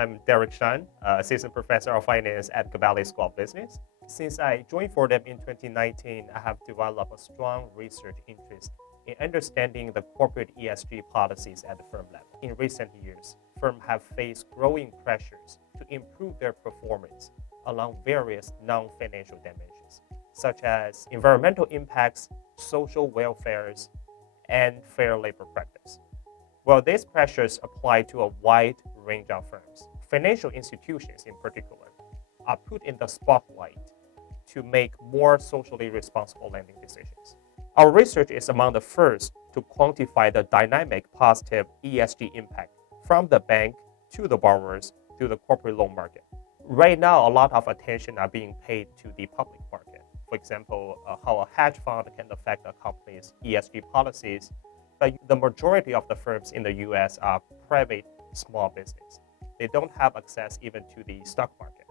I'm Derek Shan, Assistant Professor of Finance at Gabelli School of Business. Since I joined Fordham in 2019, I have developed a strong research interest in understanding the corporate ESG policies at the firm level. In recent years, firms have faced growing pressures to improve their performance along various non-financial dimensions, such as environmental impacts, social welfare, and fair labor practice. Well, these pressures apply to a wide range of firms. Financial institutions, in particular, are put in the spotlight to make more socially responsible lending decisions. Our research is among the first to quantify the dynamic positive ESG impact from the bank to the borrowers to the corporate loan market. Right now, a lot of attention are being paid to the public market. For example, how a hedge fund can affect a company's ESG policies. But the majority of the firms in the US are private small business. They don't have access even to the stock market.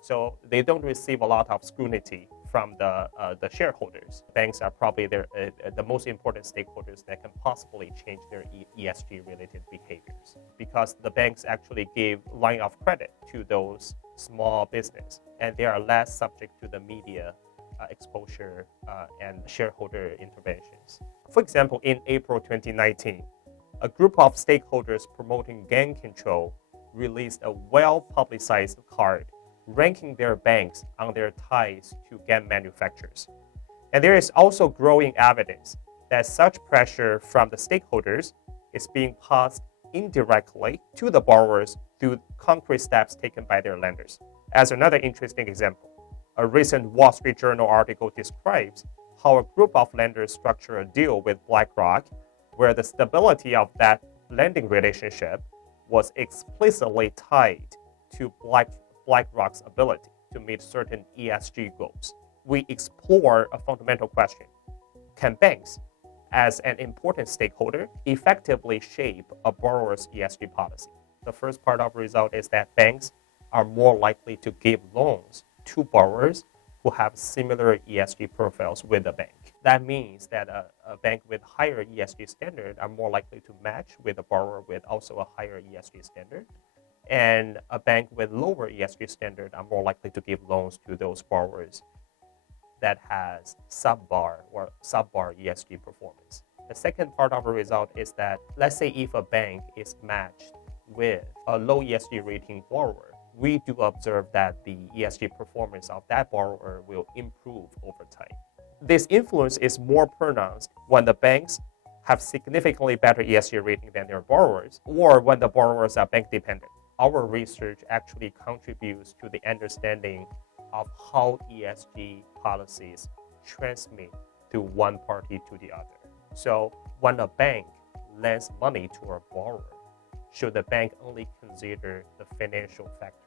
So they don't receive a lot of scrutiny from the shareholders. Banks are probably the most important stakeholders that can possibly change their ESG-related behaviors, because the banks actually give line of credit to those small business, and they are less subject to the media exposure and shareholder interventions. For example, in April 2019, a group of stakeholders promoting gun control released a well-publicized card ranking their banks on their ties to gun manufacturers. And there is also growing evidence that such pressure from the stakeholders is being passed indirectly to the borrowers through concrete steps taken by their lenders. As another interesting example, a recent Wall Street Journal article describes how a group of lenders structured a deal with BlackRock, where the stability of that lending relationship was explicitly tied to BlackRock's ability to meet certain ESG goals. We explore a fundamental question: can banks, as an important stakeholder, effectively shape a borrower's ESG policy? The first part of the result is that banks are more likely to give loans to borrowers who have similar ESG profiles with the bank. That means that a bank with higher ESG standard are more likely to match with a borrower with also a higher ESG standard. And a bank with lower ESG standard are more likely to give loans to those borrowers that has subpar ESG performance. The second part of the result is that, let's say if a bank is matched with a low ESG rating borrower, we do observe that the ESG performance of that borrower will improve over time. This influence is more pronounced when the banks have significantly better ESG rating than their borrowers, or when the borrowers are bank dependent. Our research actually contributes to the understanding of how ESG policies transmit to one party to the other. So when a bank lends money to a borrower, should the bank only consider the financial factors?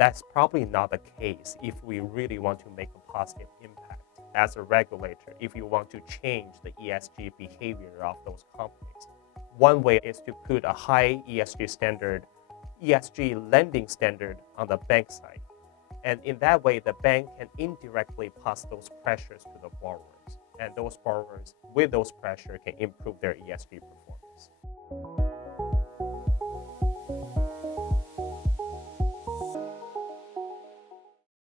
That's probably not the case if we really want to make a positive impact as a regulator, if you want to change the ESG behavior of those companies. One way is to put a high ESG lending standard on the bank side. And in that way, the bank can indirectly pass those pressures to the borrowers. And those borrowers with those pressure can improve their ESG performance.